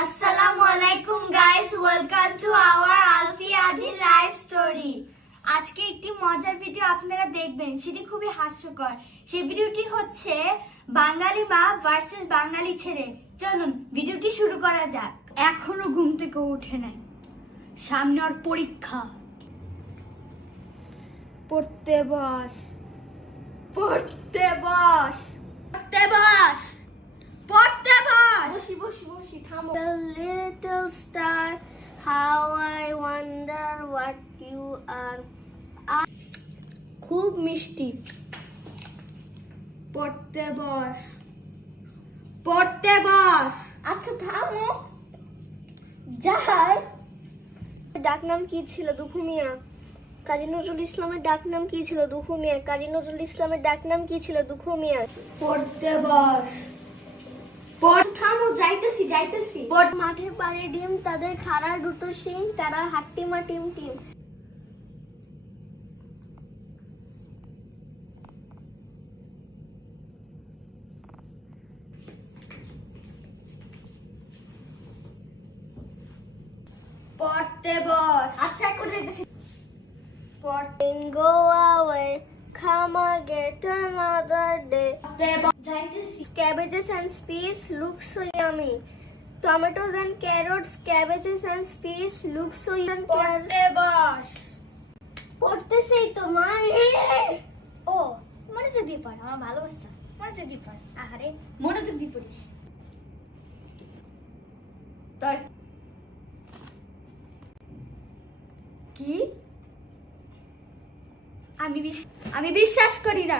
আসসালামু আলাইকুম guys, welcome to our আলফি আদি লাইভ স্টোরি। আজকে একটি মজার ভিডিও আপনারা দেখবেন, সেটি খুবই হাস্যকর। সেই ভিডিওটি হচ্ছে বাঙালি মা ভার্সেস বাঙালি ছেলে। চলুন ভিডিওটি শুরু করা যাক। এখনো ঘুম থেকে উঠে নাই, সামনে ওর পরীক্ষা। পড়তে বস, পড়তে বস, পড়তে বস, পড়তে বস। বসি থামো। The little star, how I wonder what you are. খুব মিষ্টি। পড়তে বস, পড়তে বস। আচ্ছা থামো। যাই। ডাকনাম কি ছিল? দুখু মিয়া। কাজী নজরুল ইসলামের ডাকনাম কি ছিল? দুখু মিয়া। কাজী নজরুল ইসলামের ডাকনাম কি ছিল? দুখু মিয়া। পড়তে বস। থামো, যাইতেছি। মাঠে পাড়ে ডিম, তাদের খাড়া দুটো শিং, তারা হাট্টিমা টিম টিম। পড়তে বস। আচ্ছা করে দেখতেছি। পড়তে Go away, come again another day. বস। যাইতেছি। Cabbages and peas look so yummy. Tomatoes and carrots, cabbages and peas look so yummy. পড়তে বস। পড়তেছেই তো মা। ও মনোযোগ দিয়ে পড়, আমার ভালোবাসা। মনোযোগ দিয়ে পড়। আহারে মনোযোগ দিয়ে পড়িস। তোর কি? আমি বিশ্বাস করি না।